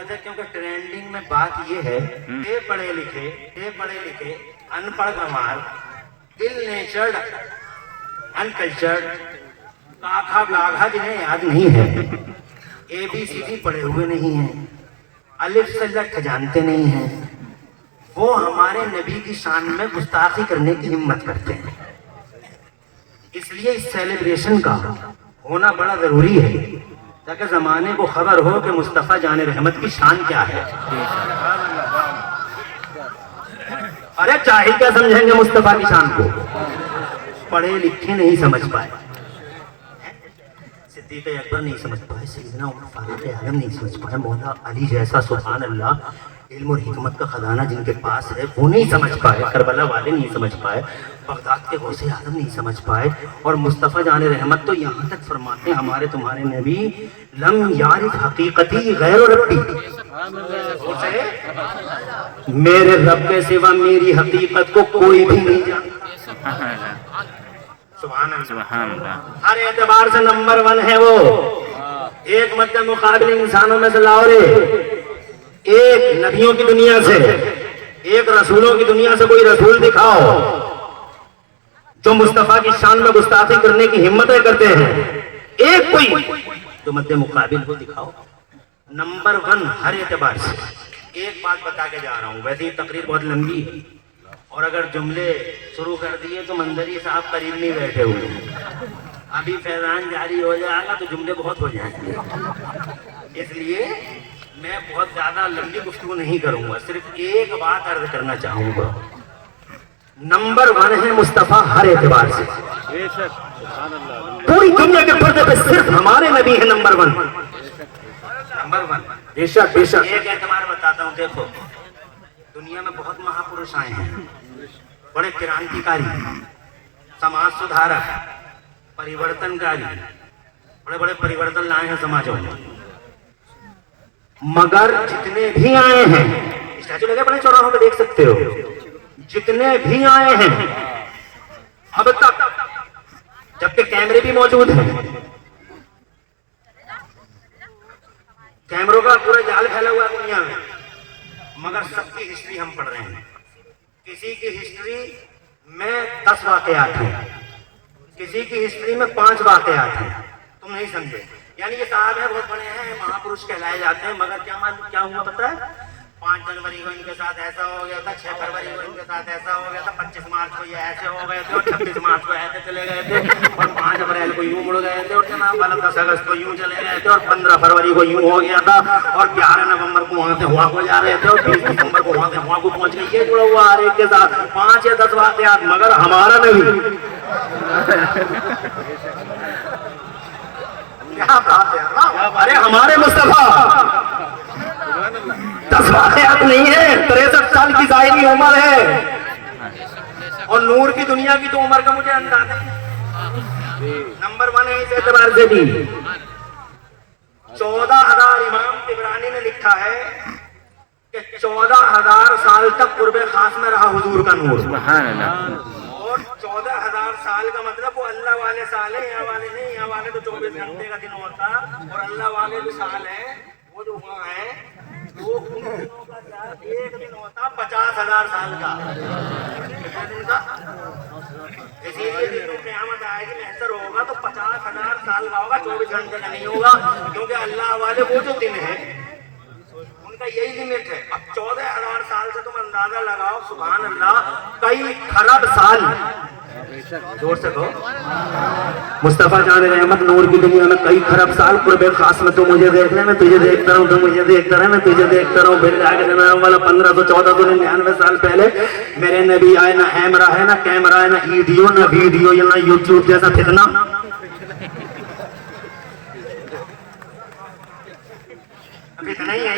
رہے تھے کیونکہ ٹرینڈنگ میں بات یہ ہے کہ پڑھے لکھے ان پڑھ گنوار دل نیچرڈ انکلچرڈ کاکھا باگھا جنہیں یاد نہیں ہے، اے بی سی ڈی پڑھے ہوئے نہیں ہیں، الف سے لٹ جانتے نہیں ہیں، وہ ہمارے نبی کی شان میں گستاخی کرنے کی ہمت کرتے ہیں۔ اس لیے اس سیلیبریشن کا ہونا بڑا ضروری ہے تاکہ زمانے کو خبر ہو کہ مصطفیٰ جان رحمت کی شان کیا ہے۔ ارے چاہے کیا سمجھیں گے مصطفیٰ کی شان کو؟ پڑھے لکھے نہیں سمجھ پائے، صدیق اکبر نہیں سمجھ پائے، سیدنا عمر فاروق اعظم نہیں سمجھ پائے، مولا علی جیسا سبحان اللہ علم اور حکمت کا خزانہ جن کے پاس ہے وہ نہیں سمجھ پائے، کربلا والے نہیں سمجھ پائے، بغداد کے غوث اعظم نہیں سمجھ پائے، اور مصطفیٰ جان رحمت تو یہاں تک فرماتے ہیں ہمارے تمہارے نبی لم یعرف حقیقتی غیر ربی، میرے رب کے سوا میری حقیقت کو کوئی بھی نہیں جانتا۔ سبحان اللہ، ہر اعتبار سے نمبر 1 ہے وہ، ایک مد مقابل انسانوں میں سے لاؤ رے، ایک نبیوں کی دنیا سے، ایک رسولوں کی دنیا سے کوئی رسول دکھاؤ جو مصطفیٰ کی شان میں گستاخی کرنے کی ہمتیں کرتے ہیں، ایک کوئی جو مد مقابل کو دکھاؤ۔ نمبر 1 ہر اعتبار سے۔ ایک بات بتا کے جا رہا ہوں، ویسے یہ تقریر بہت لمبی ہے اور اگر جملے شروع کر دیے تو منظری صاحب قریب نہیں بیٹھے ہوئے ہیں، ابھی فیضان جاری ہو جائے گا تو جملے بہت ہو جائیں گے، اس لیے میں بہت زیادہ لمبی گفتگو نہیں کروں گا، صرف ایک بات عرض کرنا چاہوں گا۔ نمبر 1 ہے مصطفیٰ ہر اعتبار سے، پوری دنیا کے پردے پہ صرف ہمارے نبی ہیں نمبر 1۔ نمبر 1 بے شک بے شک۔ ایک اعتبار بتاتا ہوں، دیکھو دنیا میں بہت مہاپروش آئے ہیں، بڑے کرانتیکاری، سماج سدھارک، پریورتنکاری، بڑے بڑے پریورتن لائے ہیں سماجوں میں، مگر جتنے بھی آئے ہیں، اسٹیچو لگے بڑے چوراہوں پہ دیکھ سکتے ہو، جتنے بھی آئے ہیں اب تک، جبکہ کیمرے بھی موجود ہیں، کیمروں کا پورا جال پھیلا ہوا دنیا میں، مگر سب کی ہسٹری ہم پڑھ رہے ہیں۔ کسی کی ہسٹری میں 10 واقعات ہیں، کسی کی ہسٹری میں 5 واقعات ہیں، تم نہیں سمجھے؟ یعنی یہ صاحب ہے بہت بڑے ہیں، مہاپروش کہلائے جاتے ہیں، مگر کیا ہوا پتہ ہے؟ 5 جنوری کو ان کے ساتھ ایسا ہو گیا تھا، 6 فروری کو ان کے ساتھ ایسا ہو گیا تھا، 25 مارچ کو یہ ایسے ہو گئے تھے، اور 26 مارچ کو ایسے چلے گئے تھے، اور 5 اپریل کو یوں مڑ گئے تھے، اور جناب 10 اگست کو یوں چلے گئے تھے، اور 15 فروری کو یوں ہو گیا تھا، اور 11 نومبر کو وہاں سے ہوا کو جا رہے تھے، اور 20 دسمبر کو وہاں سے ہوا کو پہنچ گئے۔ یہ جڑا ہوا ہر ایک کے ساتھ 5 یا 10 واقعات، مگر ہمارا نہیں۔ کیا بات ہے، ارے ہمارے مصطفیٰ 10 واقعات نہیں ہے، 63 سال کی ظاہری عمر ہے، اور نور کی دنیا کی تو عمر کا مجھے اندازہ ہے۔ نمبر 1 ہے اس اعتبار سے بھی، 14,000 امام طبرانی نے لکھا ہے کہ 14,000 سال تک قرب خاص میں رہا حضور کا نور، اور 14,000 سال کا مطلب وہ اللہ والے سال ہیں، یہاں والے نہیں، یہاں والے تو 24 گھنٹے کا دن ہوتا، اور اللہ والے جو سال ہیں وہ جو وہاں ہیں وہ ان دنوں کا ایک دن ہوتا 50,000 سال کا، اسی لیے جو قیامت آئے گی محشر ہوگا تو 50,000 سال کا ہوگا، 24 گھنٹے کا نہیں ہوگا، کیونکہ اللہ والے وہ جو دن ہیں ان کا یہی لمٹ ہے۔ اب 14,000 سال سے تم اندازہ لگاؤ، سبحان اللہ، کئی خراب سال، زور سے کہو مصطفیٰ جان رحمت نور کی دنیا میں کئی خراب سال قرب خاص میں، تو مجھے دیکھ لے، میں تجھے دیکھتا رہوں، تو مجھے دیکھتا رہے، میں تجھے دیکھتا رہوں، پھر جا کے والا 1599 سال پہلے میرے نبی آئے، نہ ایمرا ہے، نہ کیمرہ ہے، نہ ایڈیو، نہ ویڈیو، یا نہ یوٹیوب جیسا فتنہ، فتنہ ہی ہے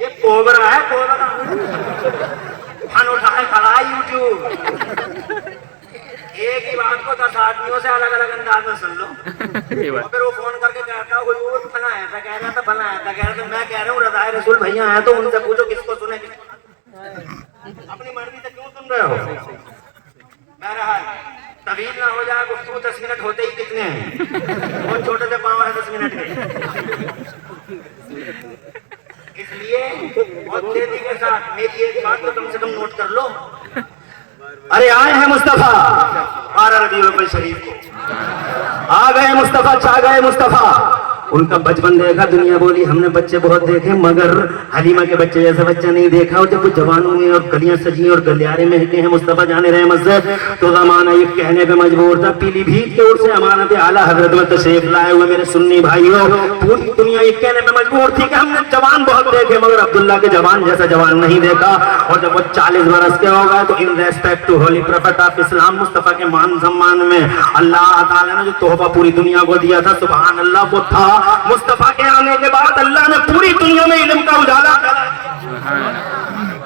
یہ کوبرا ہے، کوبرا فن اٹھائے کھڑا ہے یوٹیوب، ایک ہی بات کو 10 آدمیوں سے الگ الگ انداز میں سن لو، اور پھر وہ فون کر کے کہتا ہے کوئی فنا ایسا کہہ رہا تھا، فنا ایسا کہہ رہا تھا، میں کہہ رہا ہوں رضائے رسول بھیا ہیں تو ان سے پوچھو کس کو سنے، اپنی مرضی سے کیوں سن رہے ہو؟ بہرحال طویل نہ ہو جائے گفتگو، 10 منٹ ہوتے ہی کتنے ہیں، بہت چھوٹے سے پاؤں ہیں 10 منٹ کے، कर लो। अरे आए हैं मुस्तफा 12 रबीउल शरीफ को, आ गए मुस्तफा, छा गए मुस्तफा। उनका बचपन देखा, दुनिया बोली हमने बच्चे बहुत देखे मगर हलीमा के बच्चे जैसा बच्चा नहीं देखा। और जब वो जवान हुए और गलियां सजी और गलियारे महके हैं मुस्तफा जाने रहे मस्जिद, तो ज़माना ये कहने पे मजबूर था, पीलीभीत की ओर से अमानत आला हजरत में तशरीफ लाए हुए मेरे सुन्नी भाइयों, पूरी दुनिया ये कहने पे मजबूर थी कि हमने जवान बहुत देखे मगर अब्दुल्ला के जवान जैसा जवान नहीं देखा। और जब वो 40 बरस के हो गए तो in respect to holy prophet of Islam, Mustafa के मान सम्मान में अल्लाह ताला ने जो तोहफा पूरी दुनिया को दिया था, सुभान अल्लाह, वो था मुस्तफा के आने के बाद अल्लाह ने पूरी दुनिया में इल्म का उजाला करा।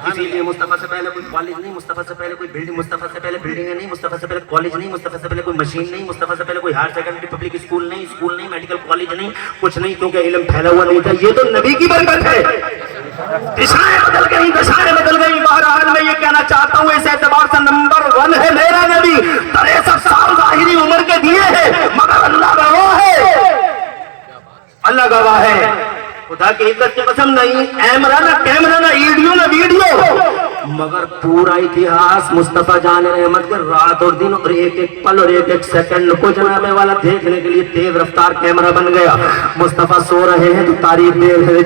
इसीलिए मुस्तफा से पहले कोई कॉलेज नहीं, मुस्तफा से पहले कोई बिल्डिंग, मुस्तफा से पहले बिल्डिंग नहीं, मुस्तफा से पहले कॉलेज नहीं, मुस्तफा से पहले कोई मशीन नहीं, मुस्तफा से पहले कोई हायर सेकेंडरी पब्लिक स्कूल नहीं, मेडिकल कॉलेज नहीं, कुछ नहीं, क्योंकि इल्म फैला हुआ नहीं था। ये तो नबी की बरकत है। दिशाएं बदल गई, दशाएं बदल गई। बहरहाल मैं ये कहना चाहता हूँ, इस एतबार से नंबर 1 है मेरा नबी। 63 साल जाहिरी उम्र के दिए हैं मगर अल्लाह गवाह है, अल्लाह गवाह है। खुदा की इज्जत की कसम, नहीं कैमरा ना कैमरा ना वीडियो ना वीडियो, मगर पूरा इतिहास मुस्तफा जान रहमत के रात और दिन और एक एक पल और एक एक सेकंड को जनाबे वाला देखने के लिए तेज रफ्तार कैमरा बन गया। मुस्तफा सो रहे हैं तो तारीख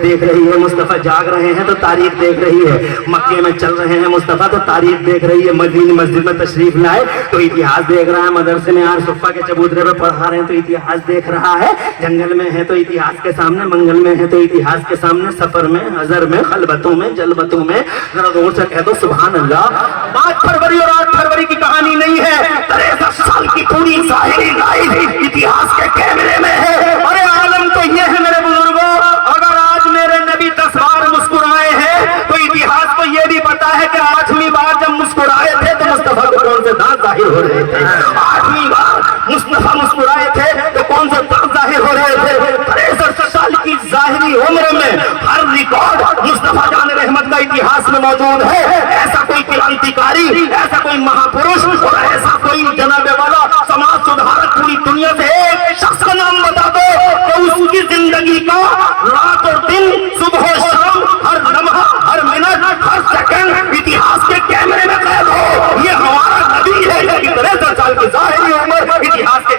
देख रही है, मुस्तफा जाग रहे हैं तो तारीख देख रही है, मक्के में चल रहे हैं मुस्तफा तो तारीख देख रही है, मदीना मस्जिद में तशरीफ लाए तो इतिहास देख रहा है, मदरसे में आज सुफ़ा के चबूतरे पे पढ़ा रहे हैं तो इतिहास देख रहा है, जंगल में है तो इतिहास के सामने, मंगल में है तो इतिहास के सामने, सफर में, हजर में, खलबतों में, जलबतों में। जरा जोर से कह दो सुभान अल्लाह। 5 फरवरी और 8 फरवरी की कहानी नहीं है, 63 साल की पूरी जाहिरी लाइव इतिहास के कैमरे में है। अरे आलम तो ये है मेरे बुजुर्गों, अगर आज मेरे नबी 10 बार मुस्कुराए हैं तो इतिहास को ये भी पता है कि 8वीं बार जब मुस्कुराए थे तो मुस्तफा को कौन से दांत जाहिर हो रहे थे। 8वीं बार मुस्तफा मुस्कुराए थे तो कौन से दांत जाहिर हो रहे थे। 63 साल की जाहिरी उम्र में हर रिकॉर्ड मुस्तफा जान रहमत का इतिहास में मौजूद है। ऐसा कोई क्रांतिकारी, ऐसा कोई महापुरुष और ऐसा कोई जनाबे वाला समाज सुधारक पूरी दुनिया से एक शख्स का नाम बता दो तो उसकी जिंदगी का रात और दिन, सुबह और शाम, हर लम्हा, हर मिनट, हर सेकंड इतिहास के कैमरे में कैद हो। ये हमारा नबी है जो 63 साल की जाहिरी उम्र इतिहास के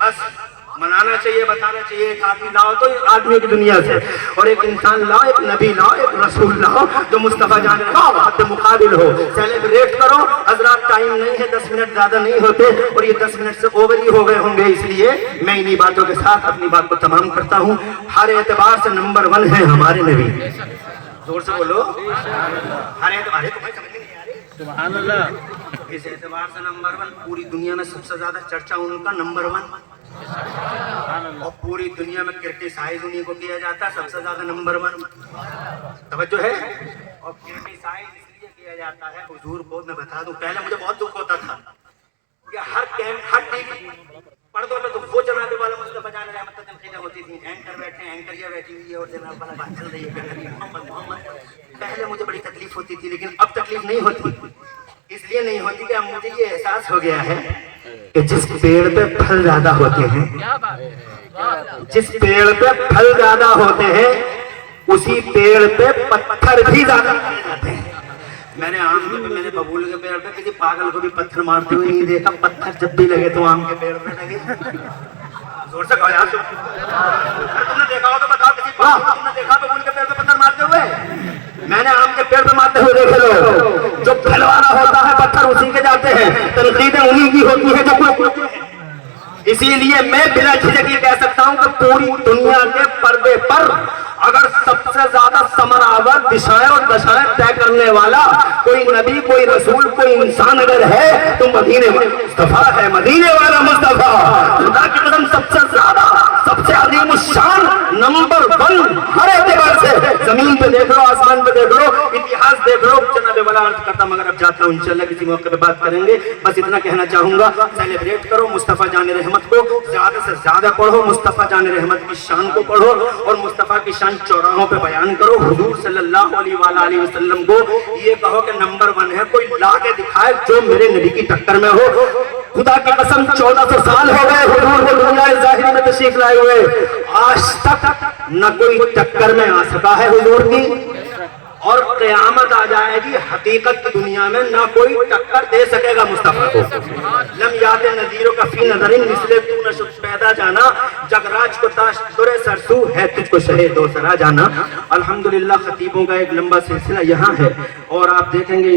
बस मनाना चाहिए, बताना चाहिए। एक आदमी लाओ तो एक आदमी की दुनिया से, और एक इंसान लाओ, एक नबी लाओ, एक रसूल लाओ जो मुस्तफा जान के मुकाबिल हो। सेलिब्रेट करो हजरात, टाइम नहीं है, 10 मिनट ज्यादा नहीं होते और ये 10 मिनट से ओवर ही हो गए होंगे, इसलिए मैं इन्हीं बातों के साथ अपनी बात को तमाम करता हूँ। हर एतबार से नंबर 1 है हमारे नबी। जोर से बोलो, हर एतबार सुभान अल्लाह। इस एतबार से नंबर 1, पूरी दुनिया में सबसे ज्यादा चर्चा उनका नंबर 1, और पूरी दुनिया में क्रिटिसाइज उन्हीं को किया जाता है सबसे ज्यादा नंबर 1। तवज्जो है। और क्रिटिसाइज इसलिए किया जाता है, हुजूर को मैं बता दूं, पहले मुझे बहुत दुख होता था कि हर टीवी पर्दों पे तो वो जनाबे वाला मुस्तफा जान रहमत तनकीदें होती थी, एंकर बैठे, एंकरिया बैठी हुई है और जनाब वाला बात चल रही है मोहम्मद। पहले मुझे बड़ी तकलीफ होती थी, लेकिन अब तकलीफ नहीं होती। इसलिए नहीं होती कि अब मुझे ये एहसास हो गया है कि जिस पेड़ पे फल ज्यादा होते हैं, जिस पेड़ पे फल ज्यादा होते हैं उसी पेड़ पे पत्थर भी ज्यादा होते हैं। मैंने आम के पे, मैंने बबूल के पेड़ पे किसी पागल को भी पत्थर मारते हुए नहीं देखा। पत्थर जब भी लगे तो आम के पेड़ पे लगे। जोर से कहो यार, तुमने देखा हो तो बताओ, किसी तुमने देखा बबूल के पेड़ पे पत्थर मारते हुए? मैंने आम के पेड़ पे मारते हुए देखे लोग। जो फैलवाना होता है पत्थर उसी के जाते हैं, तनकीदें उन्हीं की होती है जो कोई। इसीलिए मैं बिना झिझक ये कह सकता हूं कि पूरी दुनिया के पर्दे पर अगर सबसे ज्यादा समरावर दिशाएं और दशाएं तय करने वाला कोई नबी, कोई रसूल, कोई इंसान अगर है तो मदीने वाला मुस्तफा है। मदीने वाला मुस्तफा खुदा की कसम सबसे ज्यादा, सबसे अजीम शान नंबर 1 हर एतबार से। जमीन पे देख लो, आसमान पे देख लो, इतिहास देख लो। जनाबे वाला अर्ज करता मगर अब जाता हूँ, इंशाल्लाह किसी मौके पे बात करेंगे। बस इतना कहना चाहूंगा, सेलिब्रेट करो मुस्तफा जान रहमत को, ज्यादा से ज्यादा पढ़ो, मुस्तफा जान रहमत की शान को पढ़ो और मुस्तफा की शान चौराहों पे बयान करो। हुजूर सल्लल्लाहु अलैहि वसल्लम को ये कहो कि नंबर 1 है, कोई ला के दिखाए जो मेरे नबी की टक्कर में हो। खुदा की कसम 1400 साल हो गए हुजूर को दुनिया ज़ाहिर में तशरीफ लाए हुए, आज तक न कोई टक्कर में आ सका है हुजूर की, اور قیامت آ جائے گی، حقیقت کی دنیا میں نہ کوئی ٹکر دے سکے گا مصطفیٰ کو۔ لم یات نذیروں کا فی نظرین مثل تو نہ شد پیدا جانا، جگراج کو تاش درے سرسو ہے تجھ کو شہ دو سرا جانا۔ الحمدللہ خطیبوں کا ایک لمبا سلسلہ یہاں ہے، اور آپ دیکھیں گے